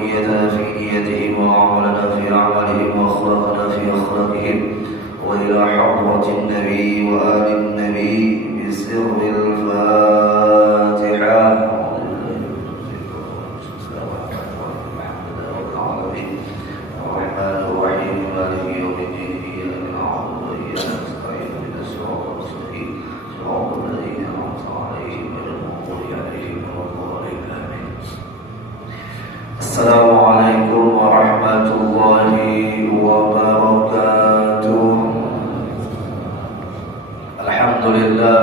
ونيتنا في نيتهم وعملنا في أعمالهم وأخلاقنا في أخلاقهم وإلى حضرة النبي وآل النبي بسر الفاتحة. الرحمن الرحيم مالك يوم الدين إياك نعبد وإياك نستعين اهدنا الصراط المستقيم صراط الذين أنعمت عليهم غير المغضوب عليهم ولا الضالين آمين. السلام عليكم ورحمة الله وبركاته. الحمد لله.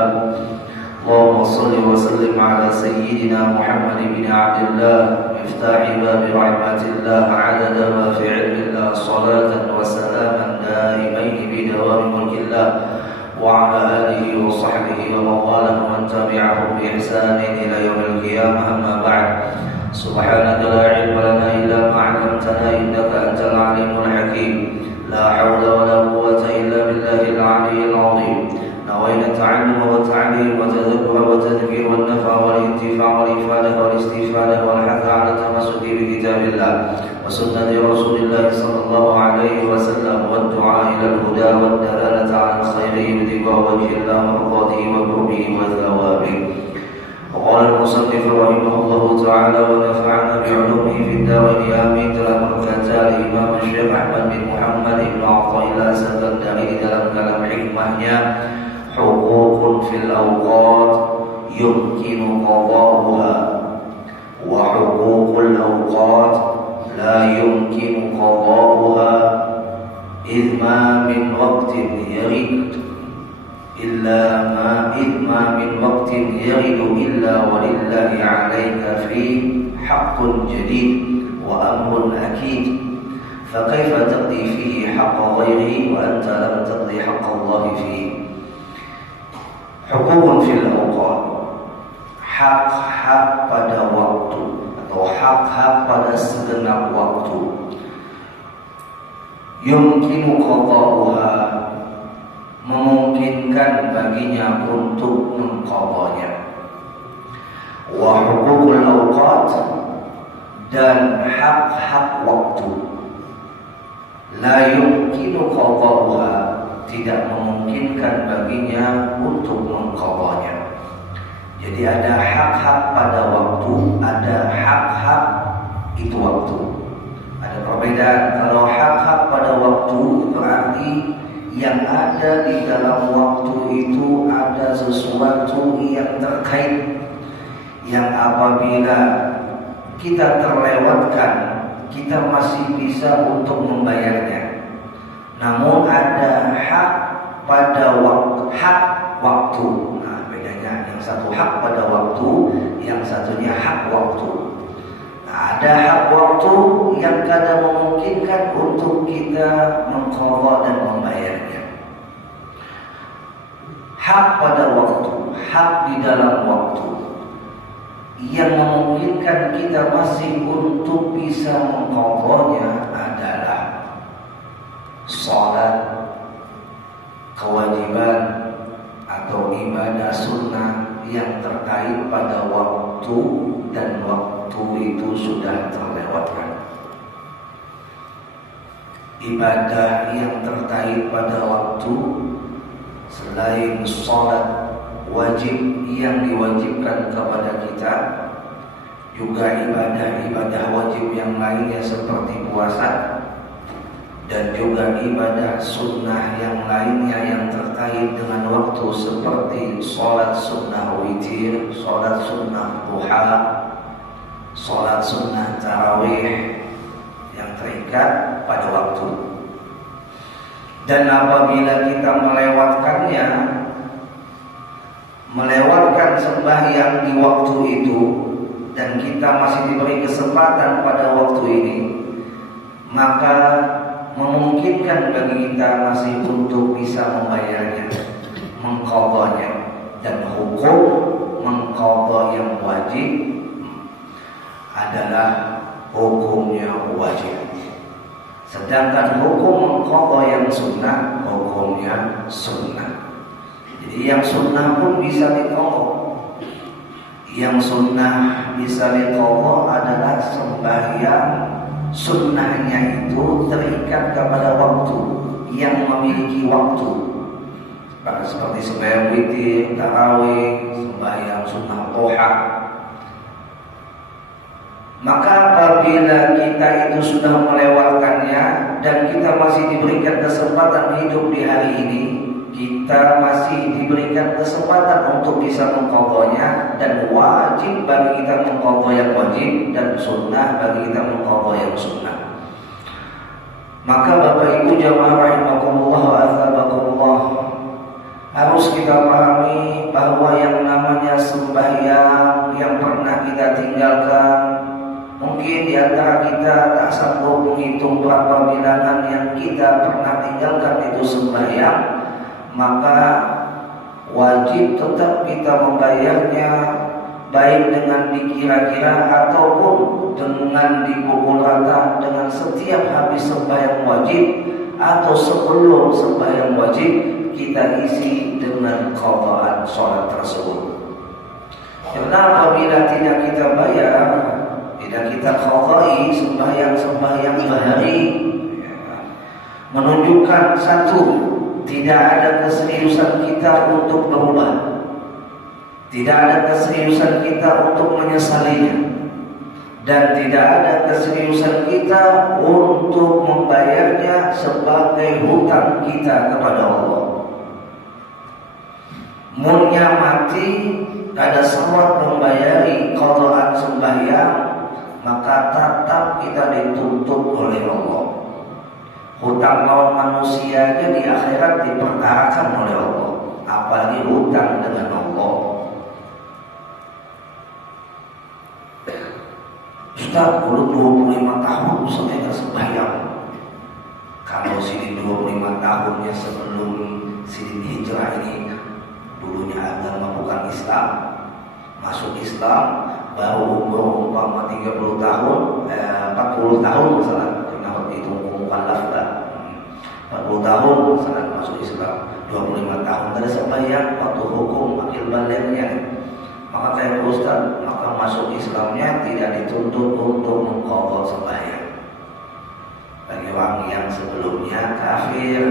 اللهم صل وسلم على سيدنا محمد بن عبد الله مفتاح باب رحمة الله عدد ما في علم الله صلاة وسلاما دائمين بدوام ملك الله وعلى آله وصحبه ومن والاه ومن تبعهم بإحسان إلى يوم القيامة. أما بعد، سبحانك لا علم لنا إلا ما علمتنا إنك أنت العليم الحكيم. لا حول ولا قوة إلا بالله العلي العظيم. نوينا التعلم والتعليم والتذكر والتذكير والنفع والانتفاع والإفادة والاستفادة والحث على التمسك بكتاب الله وسنة رسول الله صلى الله عليه وسلم والدعاء إلى الهدى والدلالة على الخير ابتغاء وجه الله ومرضاته وقربه وثوابه. وقال المصنف رحمه الله تعالى ونفعنا بعلومه في الدارين آمين. dalam berkata Imam Syekh Ahmad bin Muhammad ibn Athaillah As-Sakandari dalam kalam hikmahnya, huququn fil awqat yumkinu qada'uha wa huququl awqat la yumkinu qada'uha idh ma min waqtin yarid illa ma min waqtin yaridu illa walillahi 'alaika fi haqqun jadid wa amrun akid fakaifa taqdi fihi haqqa ghairihi wa anta lam taqdi haqqa Allah fihi. Huququn fil awqat, hak-hak pada waktu atau hak-hak pada segenap waktu. Yumkinu qada'uha, memungkinkan baginya untuk mengqadanya. Wa huququl awqat, dan hak-hak waktu. La yumkinu qada'uha, tidak memungkinkan baginya untuk mengqadanya. Jadi ada hak-hak pada waktu, ada hak-hak itu waktu. Ada perbedaan. Kalau hak-hak pada waktu berarti yang ada di dalam waktu itu ada sesuatu yang terkait, yang apabila kita terlewatkan, kita masih bisa untuk membayarnya. Namun ada hak pada hak waktu. Nah, bedanya, yang satu hak pada waktu, yang satunya hak waktu. Nah, ada hak waktu yang kadang memungkinkan untuk kita mengqadha dan membayarnya. Hak pada waktu, hak di dalam waktu yang memungkinkan kita masih untuk bisa mengqadhanya adalah salat, kewajiban atau ibadah sunnah yang terkait pada waktu dan waktu itu sudah terlewatkan. Ibadah yang terkait pada waktu selain salat wajib yang diwajibkan kepada kita, juga ibadah-ibadah wajib yang lainnya seperti puasa, dan juga ibadah sunnah yang lainnya yang terkait dengan waktu seperti sholat sunnah witir, sholat sunnah duha, sholat sunnah tarawih yang terikat pada waktu. Dan apabila kita melewatkan sembahyang di waktu itu, dan kita masih diberi kesempatan pada waktu ini, maka memungkinkan bagi kita masih untuk bisa membayarnya, mengqadhanya. Dan hukum mengqadha yang wajib adalah hukumnya wajib. Sedangkan hukum mengqadha yang sunnah, hukumnya sunnah. Jadi yang sunnah pun bisa diqadha, Yang sunnah bisa diqadha adalah sembahyang sunnahnya itu terikat kepada waktu, yang memiliki waktu. Seperti sembahyang witir, tarawih, sembahyang sunnah duha. Maka apabila kita itu sudah melewatkannya dan kita masih diberikan kesempatan hidup di hari ini, kita masih diberikan kesempatan untuk bisa mengqadhanya, dan wajib bagi kita mengqadha yang wajib dan sunnah bagi kita mengqadha yang sunnah. Maka Bapak Ibu jamaah rahimakumullah wa azabakumullah, harus kita pahami bahwa yang namanya sembahyang yang pernah kita tinggalkan, mungkin di antara kita tak sanggup menghitung berapa bilangan yang kita pernah tinggalkan itu sembahyang, maka wajib tetap kita membayarnya, baik dengan dikira-kira ataupun dengan dipukul rata dengan setiap habis sembahyang wajib atau sebelum sembahyang wajib kita isi dengan qadhaan sholat tersebut. Karena apabila tidak kita bayar, tidak kita qadhai sembahyang bahari, menunjukkan satu, tidak ada keseriusan kita untuk berubah, tidak ada keseriusan kita untuk menyesalinya, dan tidak ada keseriusan kita untuk membayarnya sebagai hutang kita kepada Allah. Munnya mati ada syarat membayari qadhaan sembahyang, maka tetap kita dituntut oleh Allah. Hutang lawan manusianya di akhirat diperkarakan oleh Allah, apalagi hutang dengan Allah. Ustaz, dulu 25 tahun saya nggak sembahyang. Kalau sidin 25 tahunnya sebelum sidin hijrah ini dulunya agama bukan Islam, masuk Islam baru umur umpama 30 tahun, 40 tahun misalnya, karena itu mukallaf lah. 40 tahun misalnya masuk Islam, 25 tahun dari sembahyang, waktu hukum akil balignya, maka kayak Ustaz, maka masuk Islamnya tidak dituntut untuk mengqadha sembahyang. Bagi orang yang sebelumnya kafir,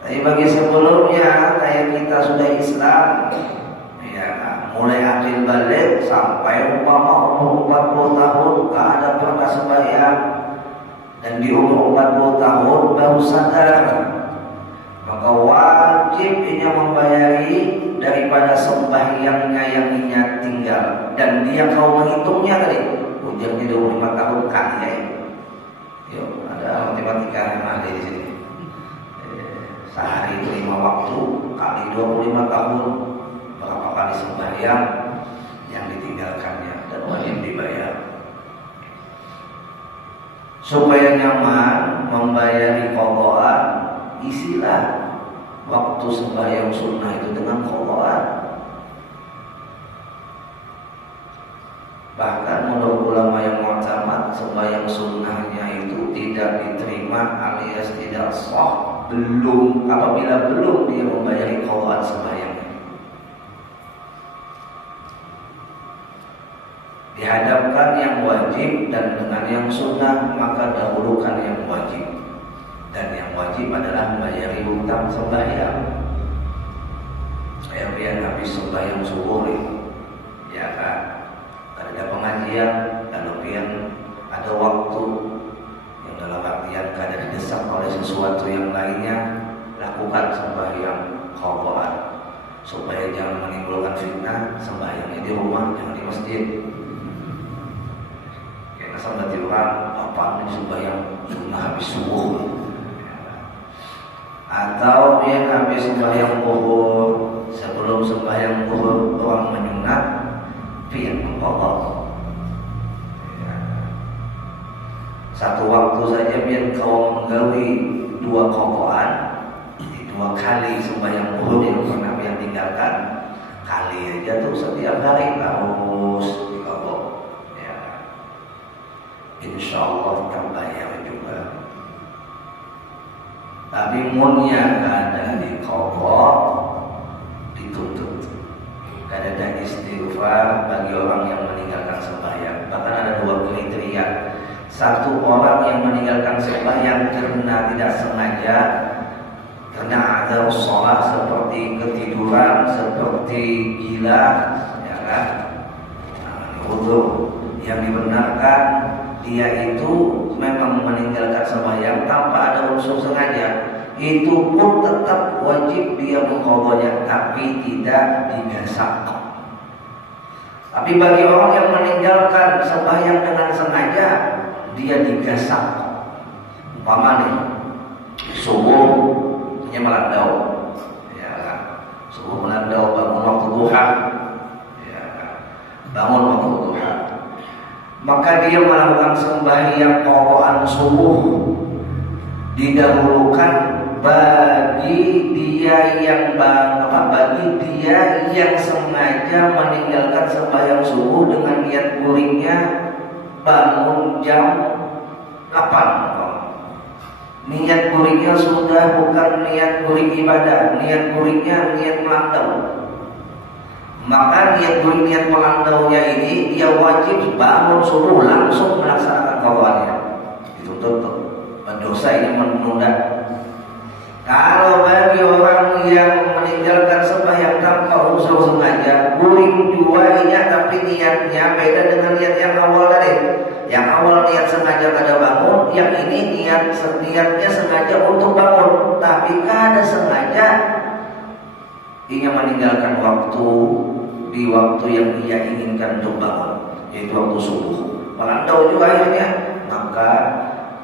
tapi bagi sebelumnya kayak kita sudah Islam, ya, mulai akil balik sampai umpama umur 40 tahun gak ada pernah sembahyang, dan di umur 40 tahun baru sadar, maka wajib dia membayari daripada sembahyangnya yang dia tinggal. Dan dia kalau menghitungnya tadi ujiannya 25 tahun kali ya. Yuk, ada matematika yang ada di sini. Sehari itu 5 waktu kali 25 tahun, berapa kali sembahyang yang ditinggalkannya, dan wajib dibayar. Supaya nyaman membayari qadhaan, isilah waktu sembahyang sunnah itu dengan qadhaan. Bahkan menurut ulama yang mu'tamad, sembahyang sunnahnya itu tidak diterima alias tidak sah apabila belum dia membayari qadhaan sembahyangnya. Dihadapkan yang wajib dan dengan yang sunnah, maka dahulukan yang wajib. Dan yang wajib adalah membayari hutang sembahyang. Saya biar habis sembahyang subuh ya kan, ada pengajian, lalu pian ada waktu yang dalam artian keadaan didesak oleh sesuatu yang lainnya, lakukan sembahyang qadhaan supaya jangan menimbulkan fitnah. Sembahyangnya di rumah, jangan di masjid. Karena sampai orang apa ini sembahyang sunnah habis subuh, atau dia habis sembahyang zuhur, sebelum sembahyang zuhur orang menyunat pian mengqadha. Satu waktu saja biar kau menggawi 2 qadhaan, 2 kali sembahyang zuhur yang pernah biar tinggalkan, kali aja tuh setiap hari harus diqadha. Ya, insyaallah terbayar juga. Tapi munnya ada di qadha dituntut. Gak ada istighfar bagi orang yang meninggalkan sembahyang. Bahkan ada 2 kriteria. Satu, orang yang meninggalkan sembahyang karena tidak sengaja, karena ada sholat seperti ketiduran, seperti gila, ya kan? Untuk yang dibenarkan dia itu memang meninggalkan sembahyang tanpa ada unsur sengaja, itu pun tetap wajib dia mengqadhanya, tapi tidak digasak. Tapi bagi orang yang meninggalkan sembahyang dengan sengaja, dia digasak. Umpama nih, subuhnya melandau, ya kan? Subuh melandau, bangun waktu duha, ya kan? Bangun waktu duha. Maka dia melakukan sembahyang qoqohan subuh, didahulukan bagi dia yang sengaja meninggalkan sembahyang subuh dengan niat guringnya bangun jam 8. Niat guringnya sudah bukan niat guring ibadah, niat guringnya niat melandau. Maka niat guring niat melandaunya ini dia wajib bangun subuh langsung melaksanakan qoqohannya. Dituntut berdosa ini menunda. Kalau bagi orang yang meninggalkan sembahyang tanpa unsur sengaja, guring duanya tapi niatnya beda dengan niat yang awal tadi. Yang awal niat sengaja kada bangun, yang ini niatnya sengaja untuk bangun, tapi kada sengaja ia meninggalkan waktu di waktu yang ia inginkan untuk bangun, yaitu waktu subuh. Melandau juga akhirnya, maka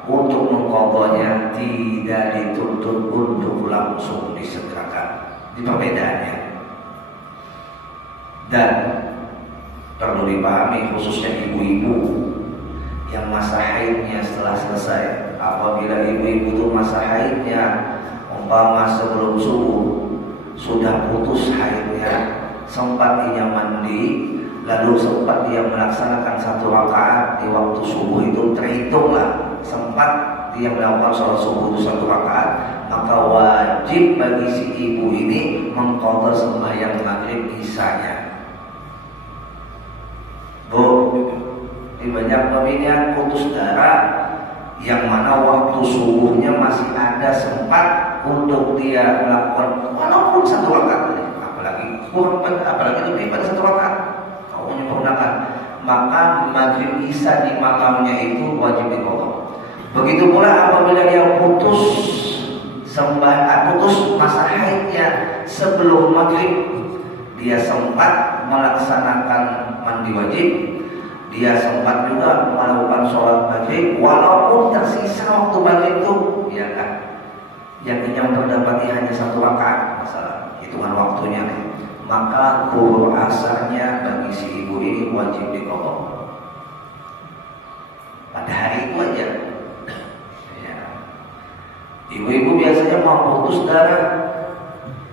untuk mengqadhanya tidak dituntut untuk langsung disegerakan. Di perbedaannya. Dan perlu dipahami khususnya ibu-ibu yang masa haidnya setelah selesai. Apabila ibu-ibu itu masa haidnya umpama sebelum subuh sudah putus haidnya, sempat ia mandi, lalu sempat dia melaksanakan 1 rakaat di waktu subuh, itu terhitunglah sempat dia melakukan sholat subuh itu 1 rakaat, maka wajib bagi si ibu ini mengqadha sembahyang maghrib isanya. Bu, di banyak pemilihan putus darah yang mana waktu subuhnya masih ada sempat untuk dia melakukan walaupun 1 rakaat, apalagi lebih pada 1 rakaat, kau menyempurnakan, maka maghrib isya di malamnya itu wajib diqadha. Begitu pula apabila dia putus masa haidnya sebelum maghrib, dia sempat melaksanakan mandi wajib, dia sempat juga melakukan sholat maghrib, walaupun tersisa waktu maghrib itu, ya kan, yang terdapati hanya 1 rakaat, masalah hitungan waktunya, maka zuhur asarnya bagi si ibu ini wajib diqadha pada hari itu aja. Ibu-ibu biasanya mau putus darah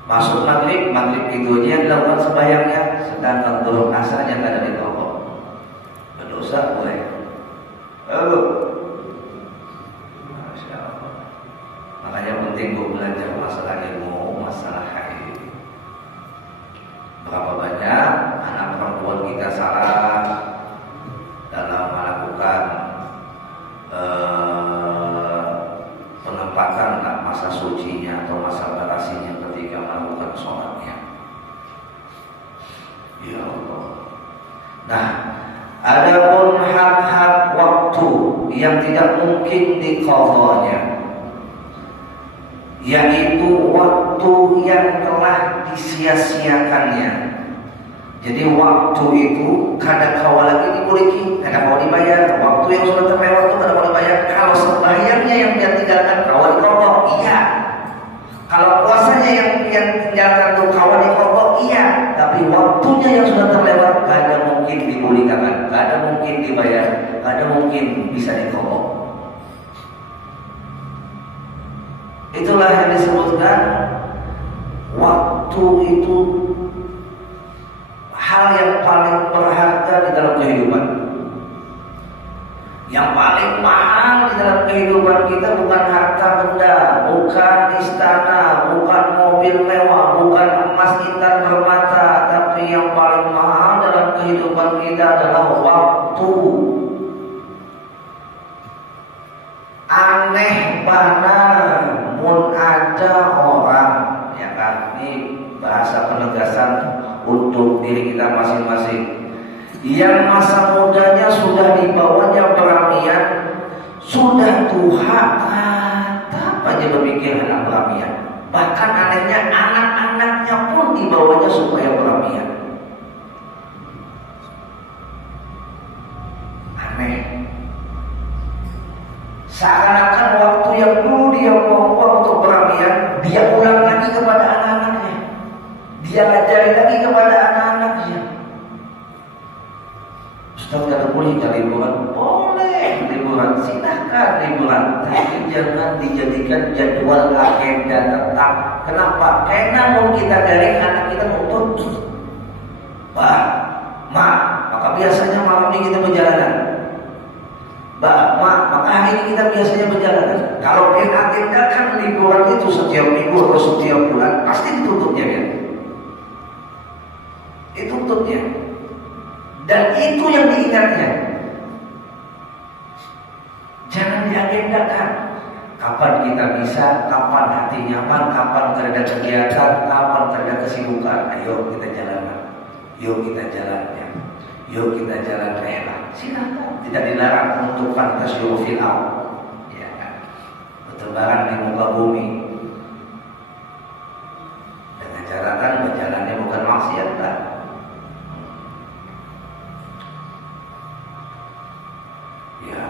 masuk maghrib itu dia dilakukan sembahyangnya, sedangkan zuhur asarnya tidak diqadha. Berdosa boleh. Masya Allah. Makanya penting untuk belajar masalah ilmu, masalah haid. Berapa banyak anak perempuan kita salah dalam melakukan penempatan masa sucinya atau masa batasinya ketika melakukan sholatnya. Ya Allah. Nah, adapun hak-hak waktu yang tidak mungkin diqadhanya, yaitu waktu yang telah disia-siakannya. Jadi waktu itu kada kawa lagi dimiliki, kada kawa dibayar. Waktu yang sudah terlewat itu kada kawa dibayar. Kalau sembahyangnya yang dia tinggalkan kawa diqadha, iya. Kalau puasanya yang dia tinggalkan itu kawa diqadha, iya. Tapi waktunya yang sudah terlewat kada mungkin dimulihkan, kada mungkin dibayar, kada mungkin bisa diqadha. Itulah yang disebutkan waktu itu hal yang paling berharga di dalam kehidupan. Yang paling mahal di dalam kehidupan kita bukan harta benda, bukan istana, bukan mobil mewah, bukan emas intan permata, tapi Tapi yang paling mahal dalam kehidupan kita adalah waktu. Aneh benar mun ada orang, ya kan, ini bahasa penegasan untuk diri kita masing-masing, yang masa mudanya sudah dibawanya peramian, sudah tua, tetap aja berpikir anak peramian. Bahkan anehnya anak-anaknya pun dibawanya supaya peramian. Aneh. Seakan-akan waktu yang dulu dia buang-buang untuk peramian, dia ulang lagi kepada anak-anaknya. Dia ajari lagi kepada anak-anaknya. Ustaz, kalau boleh liburan? Boleh liburan, silahkan liburan. Tapi jangan dijadikan jadwal agenda tetap. Kenapa? Karena mau kita dari anak kita nuntut. Wah, maka biasanya malam ini kita berjalanan. Maka hari ini kita biasanya berjalanan. Kalau kita agendakan liburan itu setiap minggu atau setiap bulan, pasti ditutupnya kan? Ditutupnya. Dan itu yang diingatnya. Jangan diagendakan. Kapan kita bisa, kapan hati nyaman, kapan terada kegiatan, kapan terada kesibukan. Ayo kita jalankan. Yuk kita jalannya. Yuk kita jalan rela. Silakan. Tidak dilarang untuk fantasiyo fil ard. Ya kan? Bertebaran di muka bumi. Dengan catatan berjalannya bukan maksiat kan? Ya,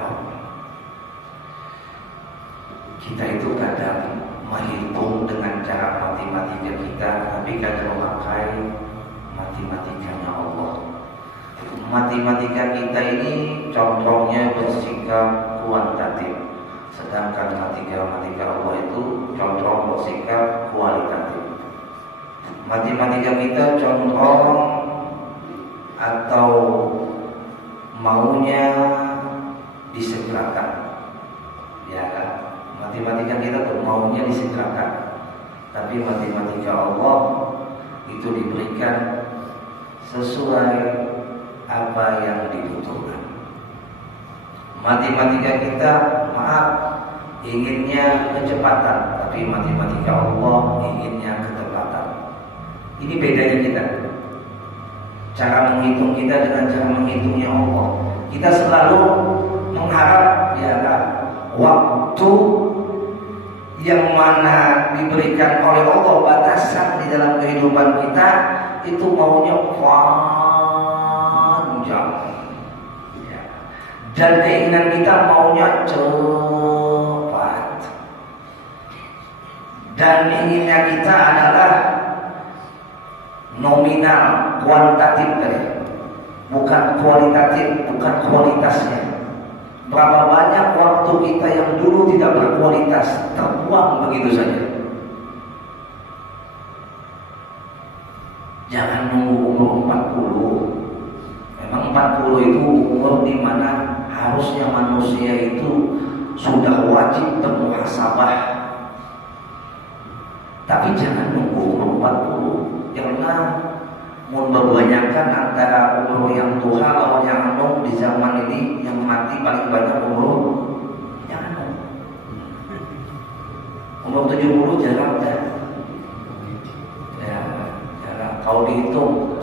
kita itu kadang menghitung dengan cara matematika kita, tapi kadang memakai matematikanya Allah. Matematika kita ini contohnya bersikap kuantitatif, sedangkan matematika Allah itu contoh bersikap kualitatif. Matematika kita contoh atau maunya disegerakan, ya kan? Matematika kita tuh maunya disegerakan, tapi matematika Allah itu diberikan sesuai apa yang dibutuhkan. Matematika kita, maaf, inginnya kecepatan, tapi matematika Allah inginnya ketepatan. Ini bedanya kita. Cara menghitung kita dengan cara menghitungnya Allah. Kita selalu mengharap ya kan, waktu yang mana diberikan oleh Allah batasan di dalam kehidupan kita itu maunya panjang ya. Dan keinginan kita maunya cepat, dan inginnya kita adalah nominal, kuantitatif tadi, bukan kualitatif, bukan kualitasnya. Berapa banyak waktu kita yang dulu tidak berkualitas terbuang begitu saja. Jangan nunggu umur 40. Memang 40 itu umur di mana harusnya manusia itu sudah wajib bermuhasabah. Tapi jangan nunggu umur 40. Karena memperbanyakan antara umur yang tua lawan yang anom di zaman ini, yang mati paling banyak umur yang anom. Umur 70 jarang kan? Ya, jarang. Kalau dihitung,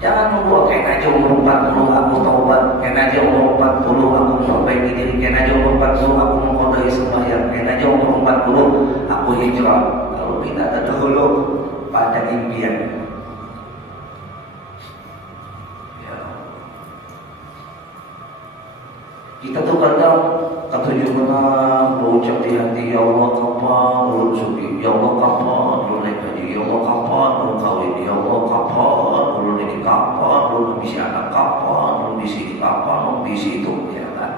jangan nunggu kayak aja umur 40 aku taubat, kayak aja umur 40 aku memperbaiki diri, kayak aja umur 40 aku mengkodai sembahyang, kayak aja umur 40 aku hijrah. Kalau kita terdahulu pada impian. Ya. Kita tuh kadang ketujuh benar berucap di hati, ya Allah kapan belum suki, ya Allah kapan belum naik haji, ya Allah kapan belum kawin, ya Allah kapan belum ini, kapan belum bisa anak, kapan belum di sini, kapan belum di situ, ya kan?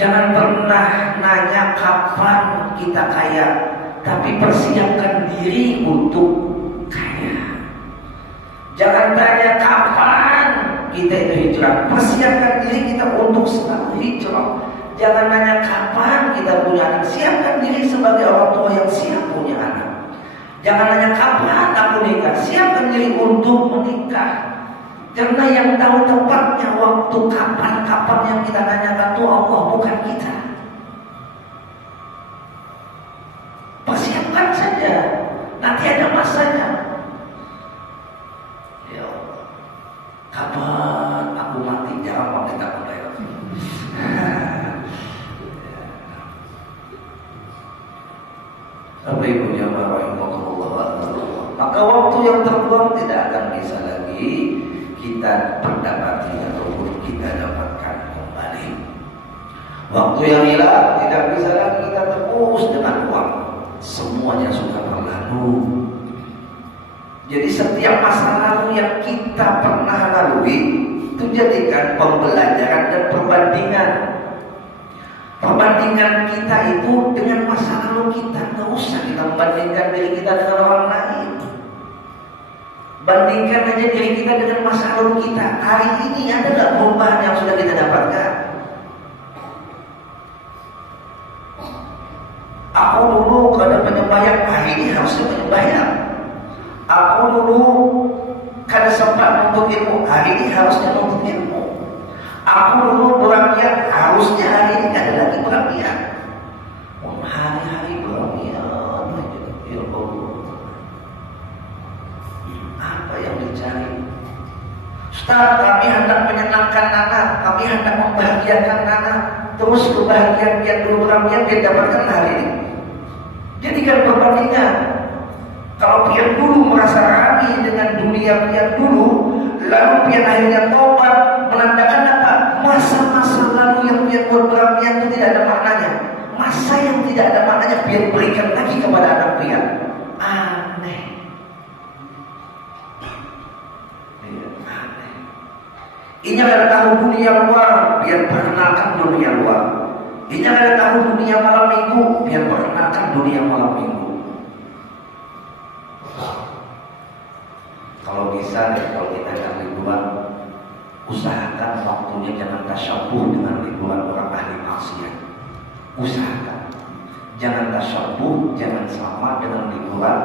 Jangan pernah nanya kapan kita kaya, tapi persiapkan diri untuk kaya. Jangan tanya kapan kita itu hijrah, persiapkan diri kita untuk selalu hijrah. Jangan nanya kapan kita punya anak, siapkan diri sebagai orang tua yang siap punya anak. Jangan hanya kapan aku nikah, siapkan diri untuk menikah. Karena yang tahu tepatnya waktu kapan yang kita tanyakan itu Allah, bukan kita. Persiapkan saja, nanti ada masanya. Ya Allah, kapan aku mati, jangan pakai takut lewat. Bapak Ibu jamaah rahimakumullah, maka waktu yang terbuang tidak akan bisa lagi kita perdapati ataupun kita dapatkan kembali. Waktu yang hilang tidak bisa lagi kita tebus dengan uang. Semuanya sudah berlalu. Jadi setiap masa lalu yang kita pernah lalui itu jadikan pembelajaran dan perbandingan. Perbandingan kita itu dengan masa lalu kita. Tidak usah kita membandingkan diri kita dengan orang lain. Bandingkan aja diri kita dengan masa lalu kita. Hari ini ada nggak perubahan yang sudah kita dapatkan? Aku dulu kada penyembahyang, hari ini harusnya penyembahyang. Aku dulu kada sempat menuntut ilmu, hari ini harusnya menuntut ilmu. Aku dulu beramian, harusnya hari ini kada lagi beramian. Hari-hari beramian, ya Allah. Apa yang dicari? Ustaz, kami hendak menyenangkan anak, kami hendak membahagiakan anak. Terus kebahagiaan yang dulu beramian dia dapatkan hari ini. Jadikan perbandingan. Kalau pian dulu merasa ragu dengan dunia pian dulu, lalu pian akhirnya tobat, menandakan apa? Masa-masa lalu yang pian buat beramian itu tidak ada maknanya. Masa yang tidak ada maknanya pian berikan lagi kepada anak pian. Aneh. Ini ada tahu dunia luar, biar perkenalkan dunia luar. Ini ada tahu dunia malam minggu, biar perkenalkan dunia malam minggu. Kalau bisa, kalau kita akan liburan, usahakan waktunya jangan tasyabuh dengan liburan orang ahli maksiat. Usahakan, jangan tasyabuh, jangan sama dengan liburan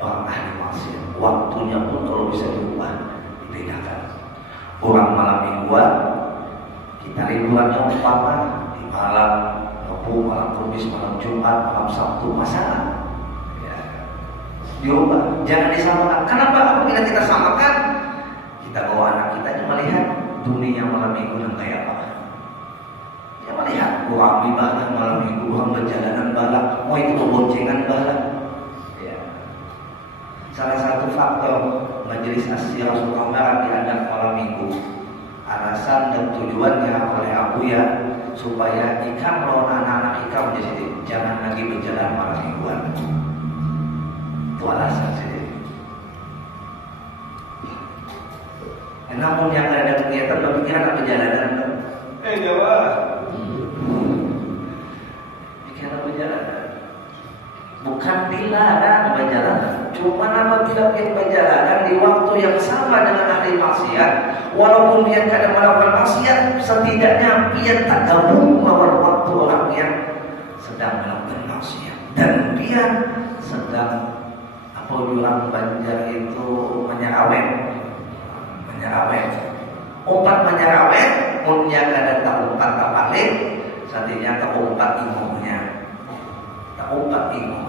orang ahli maksiat. Waktunya pun kalau bisa diubah, dibedakan. Orang malam mingguan, kita liburannya umpama di malam Rabu, malam Kamis, malam Jumat, malam Sabtu, masalah. Ya. Diubah, jangan disamakan. Kenapa? Apabila kita samakan, kita bawa anak kita melihat dunia malam minggu dan kayak apa. Ya melihat orang di balak malam minggu, orang berjalanan balak, mau itu berboncengan balak. Ya. Salah satu faktor Majelis Asia Rasulullah Barat diadakan malam minggu, alasan dan tujuannya oleh Abu ya supaya ikam melawan anak-anak ikam di sini jangan lagi berjalan malam mingguan. Itu alasan sih. Namun yang ada kegiatan berpikiran apa perjalanan? Jawa. Pikiran perjalanan. Bukan dilarang berjalan, cuma apabila dia berjalan di waktu yang sama dengan ahli maksiat, walaupun dia tidak melakukan maksiat, setidaknya dia tak gabung melawan waktu orang yang sedang melakukan maksiat, dan dia sedang apa orang Banjar itu menyerawet, umpat menyerawet, punya kadang tak umpat tak balik, setidaknya tak umpat ilmunya, tak umpat ilmunya.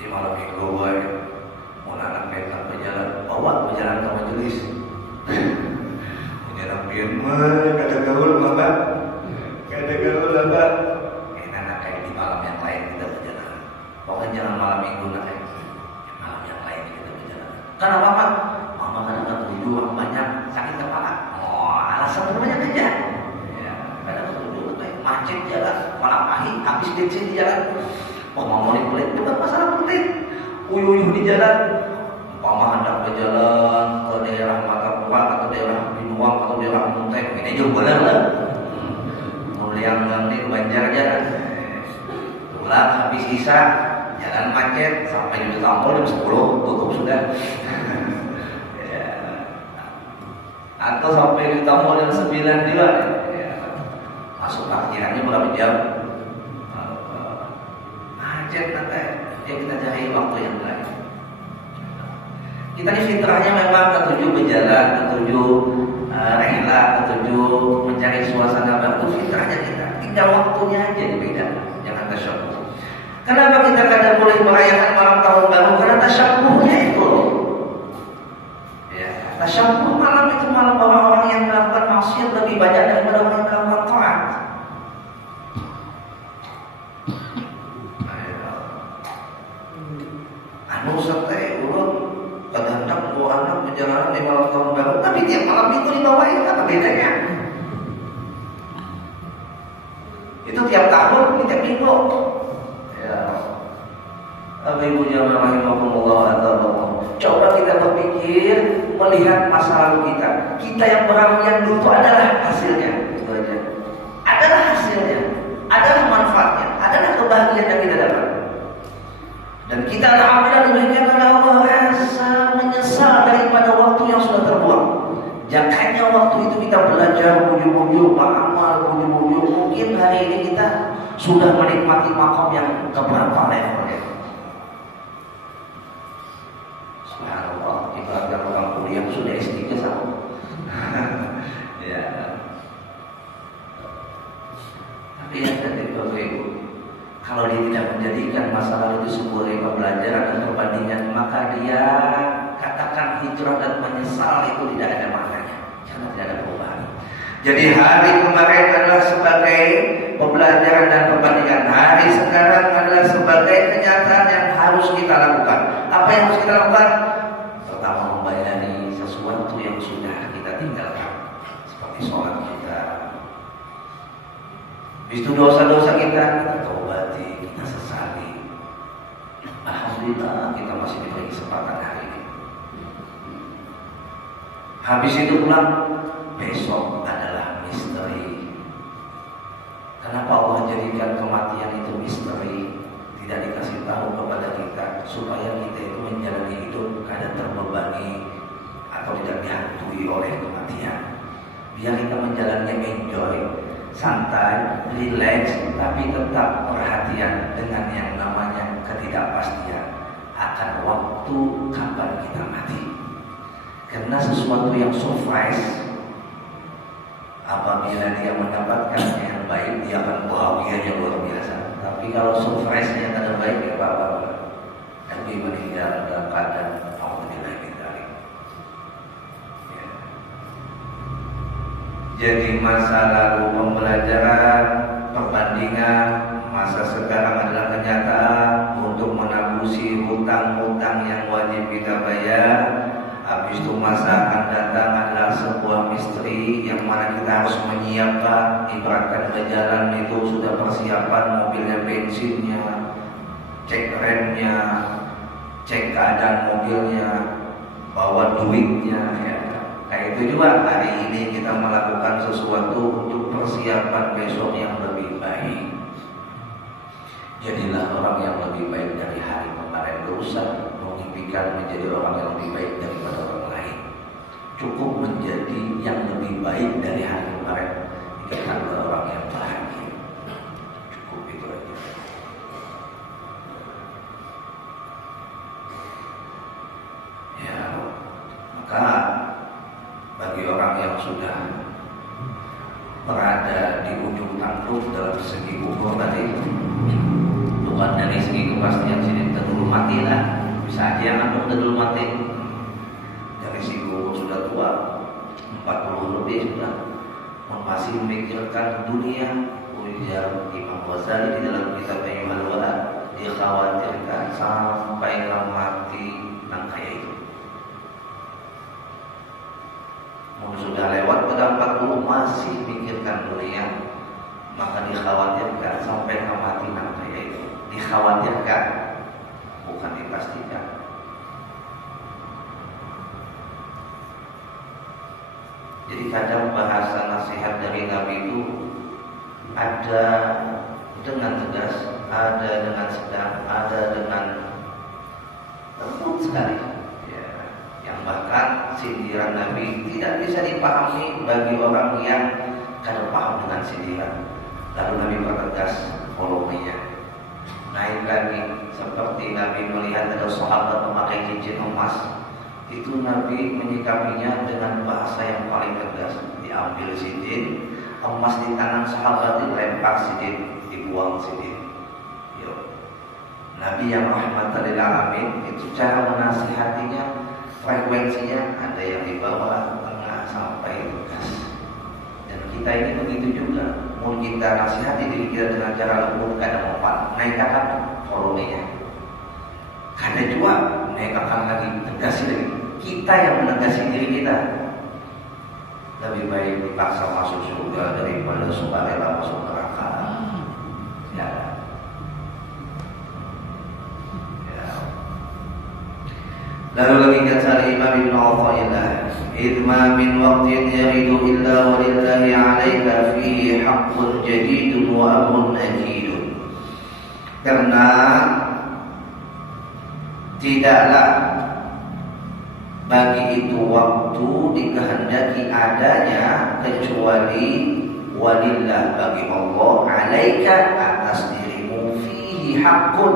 Di malam minggu gue mau anak mereka berjalan, bawa berjalan ke majelis. Berjalan firman, kata gaul bapak, kata gaul bapak. Enak kayak di malam yang lain kita berjalan. Pokoknya jangan malam minggu nak, malam yang lain kita berjalan. Kenapa pak? Mama kadang tujuh orang banyak sakit kepala. Oh alasan banyak aja. Ya, kadang tujuh macet jalan, malam pahit, habis bensin di jalan. Oh mau pelit bukan masalah pelit, uyuh di jalan, umpama hendak berjalan ke daerah Matapurat atau daerah Binuang atau daerah Muntai, ini juga benar lah. Muliang nanti Banjar jalan, pulang habis isya jalan macet sampai di Tampol jam 10 tutup sudah. Ya. Atau sampai di Tampol jam 9 juga. Ya. masuk parkirannya berapa jam? Hajat nanti kita cari waktu yang lain. Kita ini fitrahnya memang ketujuh berjalan, ketujuh rela, ketujuh mencari suasana baru, fitrahnya kita. Tinggal waktunya aja dibedakan, jangan tasyabbuh. Kenapa kita kadang boleh merayakan malam tahun baru? Karena tasyabbuhnya itu. Ya, tasyabbuh malam itu malam orang-orang yang melakukan maksiat lebih banyak daripada orang yang melakukan taat. Anu sampai urut kadang-kadang bawa anak perjalanan di malam tahun baru, tapi tiap malam itu dibawain, apa bedanya? Itu tiap tahun, tiap minggu. Ya, Bapak Ibu jamaah rahimakumullah atau coba kita berpikir melihat masa lalu kita. Kita yang beramal yang dulu itu adalah hasilnya, itu aja. Adalah hasilnya, adalah manfaatnya, adalah kebahagiaan yang kita dapat. Dan kita alhamdulillah diberikan oleh Allah rasa menyesal daripada waktu yang sudah terbuang. Jangannya waktu itu kita belajar ujung-ujung, beramal ujung-ujung. Mungkin hari ini kita sudah menikmati makom yang keberapa levelnya. Subhanallah, ibaratkan orang kuliah sudah S3 sama. Ya. Tapi ya tadi Bapak Ibu, kalau dia tidak menjadikan masa lalu itu sebuah pembelajaran dan perbandingan, maka dia katakan hijrah dan menyesal itu tidak ada maknanya, karena tidak ada perubahan. Jadi hari kemarin adalah sebagai pembelajaran dan perbandingan, hari sekarang adalah sebagai kenyataan yang harus kita lakukan. Apa yang harus kita lakukan? Pertama, membayani sesuatu yang sudah kita tinggalkan, seperti sholat kita. Habis itu dosa-dosa kita taubati, kita sesali. Alhamdulillah kita masih diberi kesempatan hari ini. Habis itu pulang, besok adalah misteri. Kenapa Allah jadikan kematian itu misteri? Tidak dikasih tahu kepada kita supaya kita itu menjalani hidup kadang terbebani atau tidak dihantui oleh kematian. Biar kita menjalannya enjoy, santai, relax, tapi tetap perhatian dengan yang namanya ketidakpastian akan waktu kapan kita mati. Karena sesuatu yang surprise, apabila dia mendapatkan yang baik, dia akan bahagianya luar biasa. Tapi kalau surprise-nya tidak baik, ya apa-apa. Dan dia meninggal dalam keadaan alhamdulillah kita. Jadi masa lalu pembelajaran, perbandingan, masa sekarang adalah kenyataan untuk menabusi hutang-hutang yang wajib kita bayar. Habis itu masa akan datang adalah sebuah misteri yang mana kita harus menyiapkan. Ibaratkan ke jalan itu sudah persiapan mobilnya, bensinnya, cek remnya, cek keadaan mobilnya, bawa duitnya, ya. Kayak itu juga hari ini kita melakukan sesuatu untuk persiapan besok yang lebih baik. Jadilah orang yang lebih baik dari hari kemarin. Gak usah mengimpikan menjadi orang yang lebih baik daripada orang lain. Cukup menjadi yang lebih baik dari hari kemarin. Kita adalah orang yang bahagia. Cukup itu aja. Ya, maka bagi orang yang sudah berada di ujung tanduk dalam segi kubur tadi, bukan dari segi kepastian sini kita dulu mati lah, bisa aja yang kita dulu mati. Dari segi kubur sudah tua, 40 lebih sudah, masih memikirkan dunia. Ujar Imam Ghazali di dalam kitab Ayyuhal Walad, dikhawatirkan sampai mati nang kayak itu. Sudah lewat pada 40 masih pikirkan dunia, maka dikhawatirkan sampai mati nanti. Itu dikhawatirkan, bukan dipastikan. Jadi kadang bahasa nasihat dari Nabi itu ada dengan tegas, ada dengan sedang, ada dengan lembut sekali. Bahkan sindiran Nabi tidak bisa dipahami bagi orang yang kadang paham dengan sindiran. Lalu Nabi pertegas volumenya, naik lagi. Seperti Nabi melihat ada sahabat memakai cincin emas, itu Nabi menyikapinya dengan bahasa yang paling tegas. Diambil cincin emas di tangan sahabat, dilempar cincin, dibuang cincin. Nabi yang rahmatan lil alamin, itu cara menasihatinya, frekuensinya ada yang di bawah, tengah, sampai tegas. Dan kita ini begitu juga. Mau kita nasihati diri kita dengan cara lembut, kadang mempan, naikkan volumenya. Kadang juga naikkan lagi, tegasi lagi. Kita yang menegasi diri kita. Lebih baik dipaksa masuk surga daripada sukarela masuk neraka. Ya. Lalu lagi kata Imam Ibn Athaillah, idma min waqtin yaridu illa walillahi alaika fihi haqqun jadidun wa amrun akidun. Karena tidaklah bagi itu waktu dikehendaki adanya kecuali walillah, bagi Allah, alaika, atas dirimu, fihi haqqun,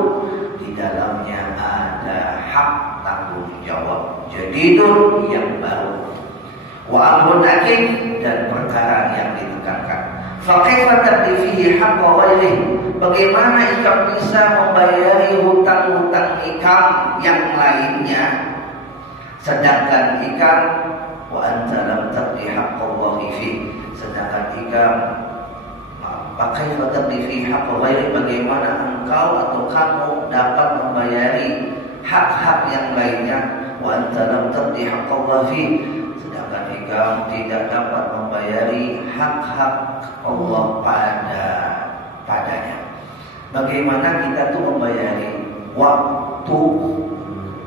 di dalamnya ada hak tanggung jawab jadidun, yang baru, wa amrun akid, dan perkara yang ditekankan. Fa kaifa taqdi fihi haqqa ghairihi, bagaimana ikam bisa membayari hutang-hutang ikam yang lainnya, sedangkan ikam wa anta lam taqdi haqqallahi fi, sedangkan ikam pakai taqdi fi haqqa ghairi, bagaimana engkau atau kamu dapat membayari hak-hak yang lainnya, wa anta lam taqdi haqqallahi fi, sedangkan ikam tidak dapat membayari hak-hak Allah padanya. Bagaimana kita tuh membayari waktu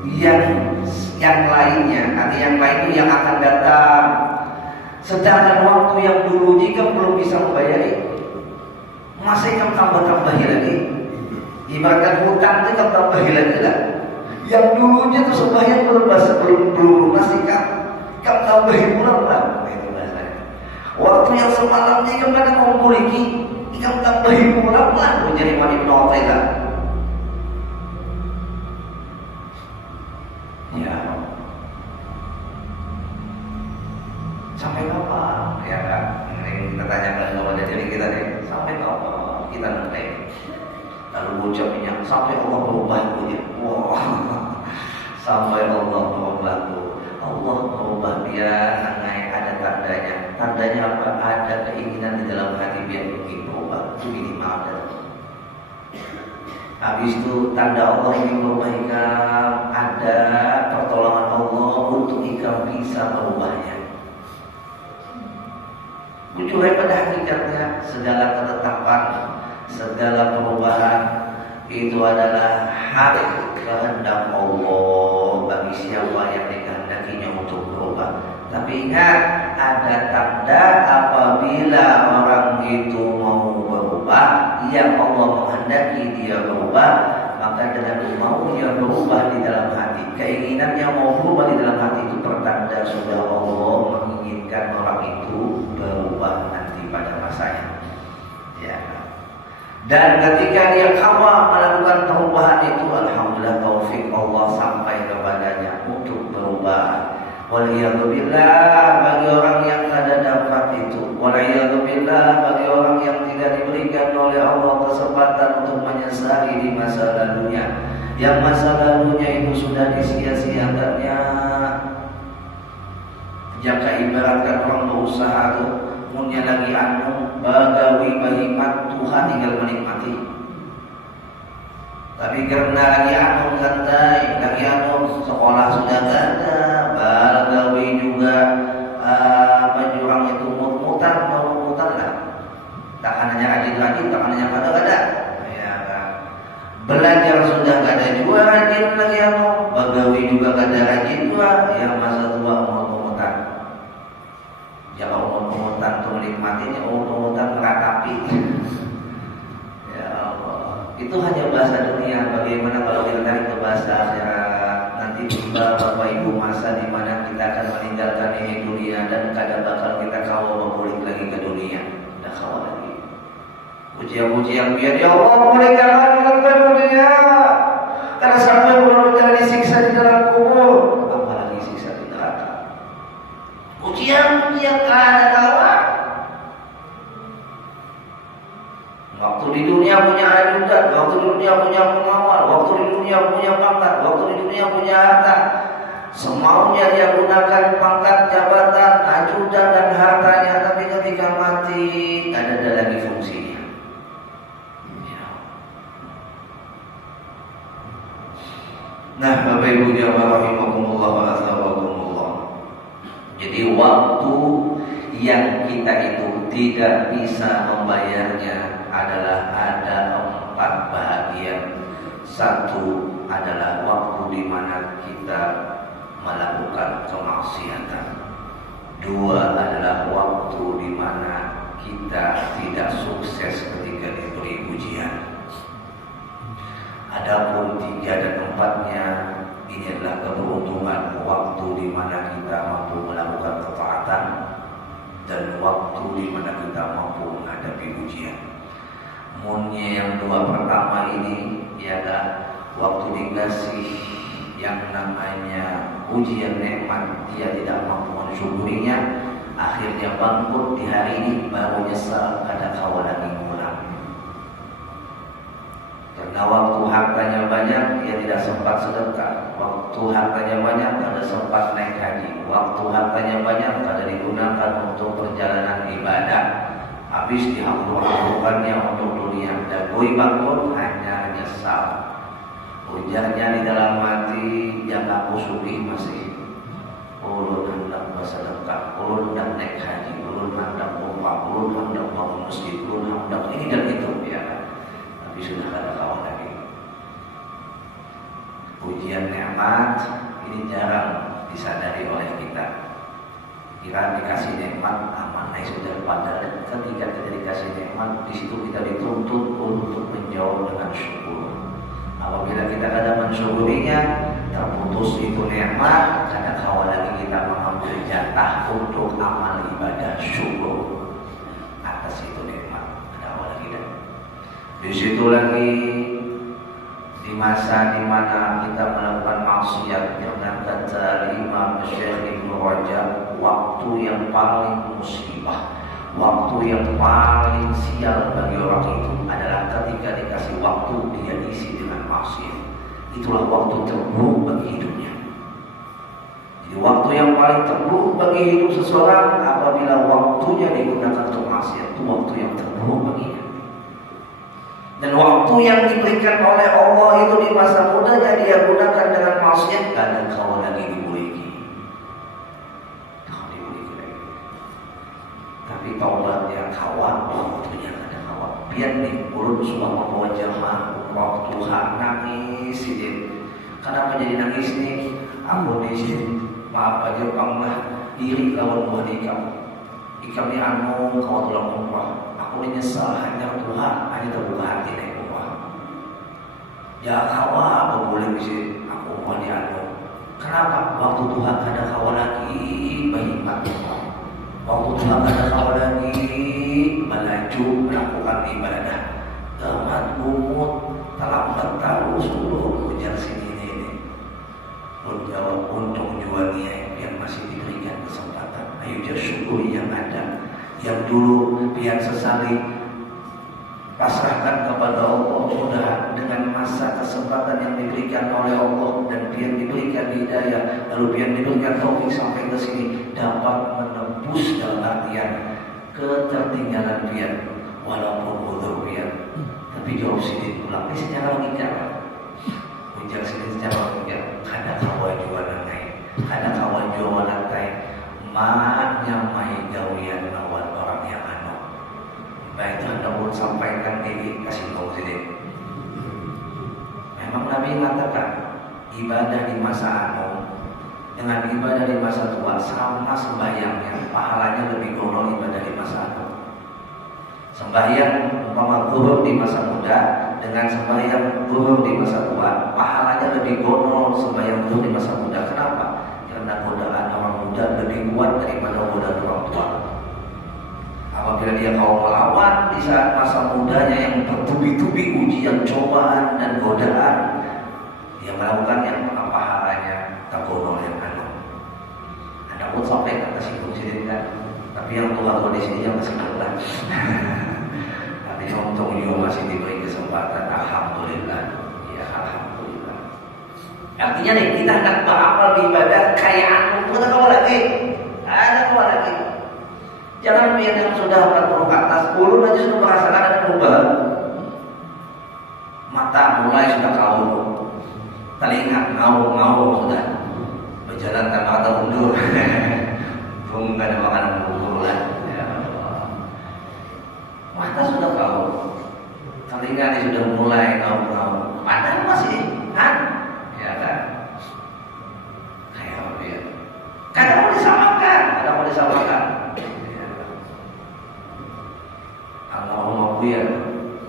yang lainnya, arti yang lain itu yang akan datang, sedangkan waktu yang dulu jika belum bisa membayari, masih kamu tambah-tambahi lagi. Ibaratkan hutang itu kamu tambahi lagi lah. Yang dulunya tuh sembahyang belum masih kamu tambahi pulang lah. Itu bahasanya. Waktu yang semalamnya kamu kadang mau memiliki, kamu tambahi pulang lah. Menjadi Ibn Athaillah. Ya, sampai kapan? Ya kan? Ini kita tanyakan kepada diri kita nih. Sampai kapan kita nanti? Lalu ucapnya sampai Allah berubah punya. Wah, sampai Allah berubah. Allah berubah dia, ada tandanya. Tandanya apa? Ada keinginan di dalam hati dia ingin berubah. Itu minimal ada. Habis itu tanda Allah ingin berubah ikam, ada pertolongan Allah untuk ikam bisa merubahnya. Ujungnya pada hakikatnya segala ketetapan, segala perubahan itu adalah hak kehendak Allah bagi siapa yang dikehendakinya untuk berubah. Tapi ingat, ada tanda apabila orang itu mau berubah, yang Allah menghendaki dia berubah, maka dengan mau dia berubah di dalam hati, keinginannya mau berubah di dalam hati, itu pertanda sudah Allah menginginkan orang itu berubah nanti pada masanya. Ya. Dan ketika dia kawa melakukan perubahan itu, alhamdulillah taufik Allah sampai kepadanya untuk berubah. Waliyadzubillah bagi orang yang ada dapat itu. Waliyadzubillah bagi orang yang tidak diberikan oleh Allah kesempatan untuk menyesali di masa lalunya, yang masa lalunya itu sudah disia-siakannya. Jika ibaratkan orang berusaha tuh, punya lagi anu bagawi bahimat, Tuhan tinggal menikmati. Tapi karena lagi anu santai, lagi anu sekolah sudah gak ada, bagawi juga orang itu mut-mutan lah. Tak hanya rajin-rajin, tak hanya kadang-kadang. Ya kan. Belajar sudah gak ada juga rajin lagi anu, bagawi juga gak ada rajin juga, yang masa tua mut-mutan. Jangan umur-umuran itu menikmatinya, umur-umuran meratapi. Ya Allah, itu hanya bahasa dunia. Bagaimana kalau kita tarik ke bahasa akhirat? Nanti tiba Bapak Ibu masa di mana kita akan meninggalkan ini dunia dan kadang bakal kita kawal balik lagi ke dunia. Tidak kawal lagi. Pujian-pujian biar ya Allah boleh jangan menonton dunia. Karena sampai belum menjalani siksa di dalam kubur, apalagi siksa di neraka. Pujian-pujian ada kawan. Waktu di dunia punya ajudan, waktu di dunia punya pengawal, waktu di dunia punya pangkat, waktu di dunia punya harta. Semaunya dia gunakan pangkat, jabatan, ajudan dan hartanya, tapi ketika mati tidak ada lagi fungsinya. Nah, Bapak Ibu jamaah rahimakumullah wa astaghfirullah. Jadi waktu yang kita itu tidak bisa membayarnya adalah ada 4 bahagian. Satu adalah waktu di mana kita melakukan kemaksiatan. 2 adalah waktu di mana kita tidak sukses ketika diberi ujian. Adapun 3 dan 4-nya ini adalah keberuntungan, waktu di mana kita mampu melakukan ketaatan dan waktu di mana kita mampu menghadapi ujian. Munnya yang 2 pertama ini ialah waktu dikasih yang namanya ujian nikmat, dia tidak mampu mensyukurinya, akhirnya bangkrut di hari ini, baru nyesal ada kawan lagi kurang. Karena waktu hartanya banyak, dia tidak sempat sedekah. Waktu hartanya banyak, tidak sempat naik haji. Waktu hartanya banyak, tidak digunakan untuk perjalanan ibadah. Habis dihambur-hamburkannya untuk dunia. Dan boy bangkrut hanya nyesal. Ujarnya di dalam hati, yang aku sugih masih ulun hendak bersedekah, ulun hendak naik haji, ulun hendak umrah, ulun hendak bangun masjid, ulun hendak ini dan itu, ya. Tapi sudah ada kawan lagi. Ujian nikmat ini jarang disadari oleh kita. Kira dikasih nikmat aman, sudah padahal ketika kita dikasih nikmat, di situ kita dituntut untuk menjawab dengan syukur. Apabila kita kadang mensyukurinya, terputus itu nikmat, kadang kawan lagi kita mengambil jatah untuk amal ibadah syukur atas itu nikmat. Ada awal lagi dah. Di situ lagi di masa di mana kita melakukan maksiat, dengan kata Imam Syekh Ibnu Rajab, waktu yang paling musibah, waktu yang paling sial bagi orang itu adalah ketika dikasih waktu dia isi dengan maksiat. Itulah waktu terburuk bagi hidupnya. Jadi waktu yang paling terburuk bagi hidup seseorang apabila waktunya digunakan untuk maksiat, itu waktu yang terburuk baginya. Dan waktu yang diberikan oleh Allah itu di masa mudanya dia gunakan dengan maksiat, kadang kau lagi dibolehki. Tapi taubatnya kawan, waktunya ada kawan. Biar nih, ulun sudah membawa jamaah waktu nangis ini. Kenapa jadi nangis nih? Aku di sini, maaf aja panglah diri lawan buah nikam. Ikam ni anu kau tulang umrah. Aku menyesal hanya Tuhan, hanya terbuka hati naik umrah. Ya kawan, apa boleh bisa aku umrah di anu. Kenapa? Waktu Tuhan ada kawan lagi berhikmat. Waktu Tuhan ada kawan lagi melaju melakukan ibadah. Teman umut terlambat tahu suruh ujar sini ini. Menjawab untung jualnya yang masih diberikan kesempatan. Ayo dia syukuri yang ada. Yang dulu pian sesali, pasrahkan kepada Allah. Mudah dengan masa kesempatan yang diberikan oleh Allah dan pian diberikan hidayah, lalu pian diberikan taufik sampai ke sini, dapat menembus dalam artian ketertinggalan pian walaupun bodoh pian. Tapi jauh sini pulang ini secara logika, ujar sini secara logika. Ada kawan jual lantai, ada kawan jual lantai. Maknya mai gawian lawan orang yang anu. Baik itu anda pun sampaikan diri kasih tahu sini. Memang Nabi mengatakan ibadah di masa anu dengan ibadah di masa tua sama sembahyangnya, pahalanya lebih gonol ibadah di masa anu. Sembahyang umpama zuhur di masa muda dengan sembahyang zuhur di masa tua, pahalanya lebih gonol sembahyang zuhur di masa muda. Kenapa? Karena godaan orang muda lebih kuat daripada godaan orang tua. Apabila apabila dia kaum melawan di saat masa mudanya yang bertubi-tubi ujian, cobaan dan godaan, dia melakukannya, maka pahalanya tergolong yang agung. Anda pun sampai kata singgung kan, tapi yang tua di sini yang masih muda. Artinya untung juga masih diberi kesempatan. Alhamdulillah, ya alhamdulillah. Artinya nih kita hendak beramal ibadah kayak anu, kita kau lagi, ada kau lagi. Jangan yang sudah 40 ke atas, ulun aja sudah merasakan ada perubahan. Mata mulai sudah kaul, telinga ngau sudah berjalan tanpa kata mundur. Belum ada makanan bubur lah. Ya Allah. Mata sudah kaul, telinga ini sudah mulai ngau. Padahal masih kan? Ya kan? Kayak apa ya? Kadang mau disamakan. Allahumma ya,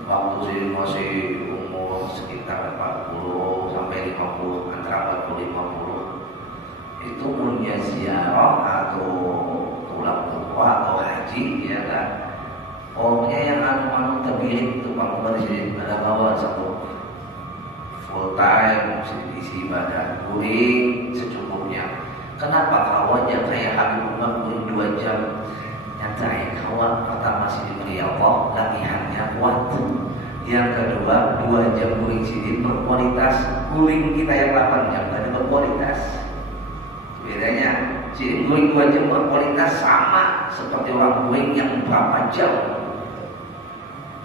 waktu saya masih umur sekitar 40 sampai 50, antara 40 50, itu punya ziarah atau pulang tua atau haji, ya kan? Pokoknya yang anu terpilih itu Pak di sini ada bawa satu full time isi ibadah, guring secukupnya. Kenapa kawannya kayak Habib Umar guring 2 jam? Nyata kawan pertama masih diberi Allah, latihannya kuat. Yang kedua 2 jam guring sini berkualitas. Guring kita yang 8 jam tadi berkualitas. Bedanya sini guring 2 jam berkualitas sama seperti orang guring yang berapa jam.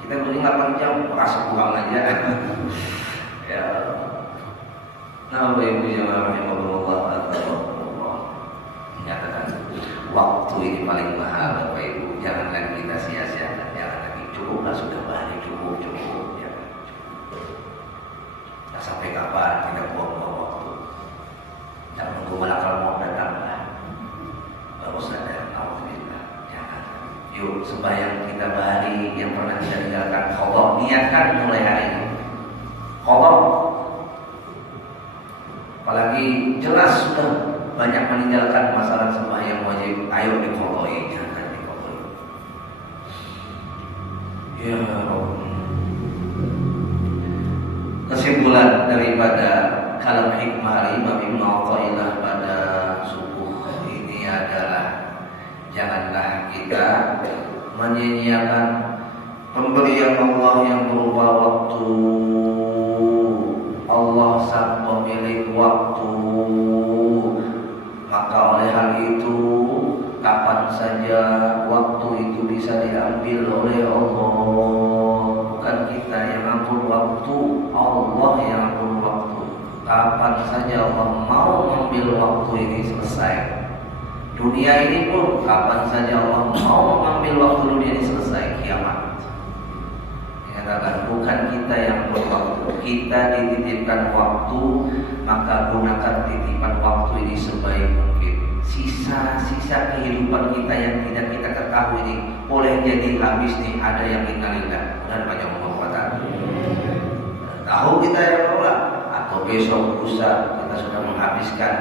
Kita guring 8 jam merasa kurang aja. Ya. Nah, Ibu jemaah rahimahullah menyatakan waktu ini paling mahal, Bapak Ibu. Jangan lagi kita sia-siakan, jangan lagi. Cukuplah sudah banyak, cukup. Ya. Nah, sampai kapan kita buang-buang waktu? Jangan menunggu malakal maut datang lah. Baru sadar, alhamdulillah. Jangan. Yuk, sembahyang kita bahari yang pernah kita tinggalkan. Qadha, niatkan mulai hari ini. Qadha. Apalagi jelas sudah banyak meninggalkan masalah sembahyang wajib, ayo diqadhoi, jangan diqadhoi. Ya Allah. Kesimpulan daripada kalam hikmah Imam Ibnu Athaillah pada subuh ini adalah janganlah kita menyia-nyiakan pemberian Allah yang berupa waktu. Allah sang pemilik waktu. Maka oleh hal itu, kapan saja waktu itu bisa diambil oleh Allah. Bukan kita yang atur waktu, Allah yang atur waktu. Kapan saja Allah mau mengambil waktu ini selesai. Dunia ini pun kapan saja Allah mau mengambil waktu dunia ini selesai, kiamat. Dikatakan bukan kita yang berwaktu, kita dititipkan waktu, maka gunakan titipan waktu ini sebaik mungkin. Sisa-sisa kehidupan kita yang tidak kita ketahui ini boleh jadi habis nih, ada yang innalillah dan banyak pengobatan. Tahu kita ya Allah, atau besok lusa kita sudah menghabiskan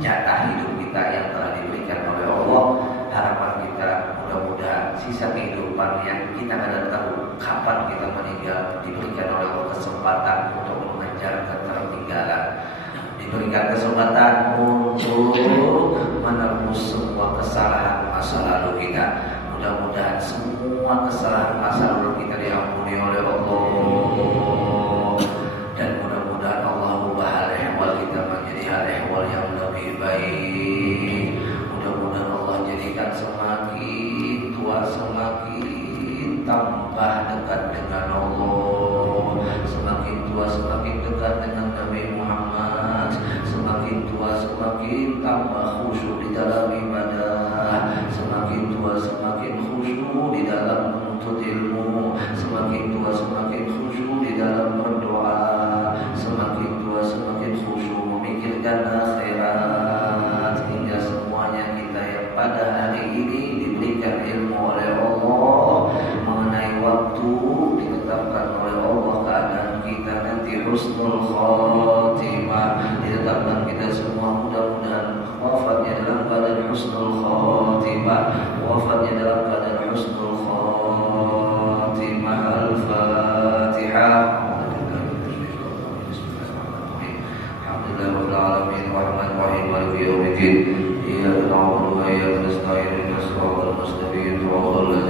jatah hidup kita yang telah diberikan oleh Allah. Harapan kita mudah-mudahan sisa kehidupan yang kita tidak tahu kapan kita meninggal diberikan oleh Allah kesempatan untuk mengejar ketertinggalan, diberikan kesempatan untuk menebus semua kesalahan masa lalu kita. Mudah-mudahan semua kesalahan masa lalu kita diampuni oleh Allah, dan mudah-mudahan Allah ubah hal ehwal kita menjadi hal ehwal yang lebih baik. Mudah-mudahan Allah jadikan semakin tua semakin tambah dekat dengan Allah, semakin tua semakin dekat dengan Nabi Muhammad, semakin tua semakin tambah khusyuk di dalam ibadah, semakin tua semakin khusyuk di dalam menuntut ilmu, semakin tua semakin khusyuk di dalam berdoa, semakin tua semakin khusyuk memikirkan akhirat, hingga semuanya kita yang pada hari ini diberikan ilmu oleh Allah mengenai waktu, ditetapkan oleh Allah keadaan kita nanti husnul khatimah, ditetapkan kita semua mudah-mudahan wafatnya dalam keadaan husnul khatimah, wafatnya dalam keadaan husnul khatimah. مالك يوم الدين إياك نعبد وإياك نستعين اهدنا الصراط المستقيم صراط الذين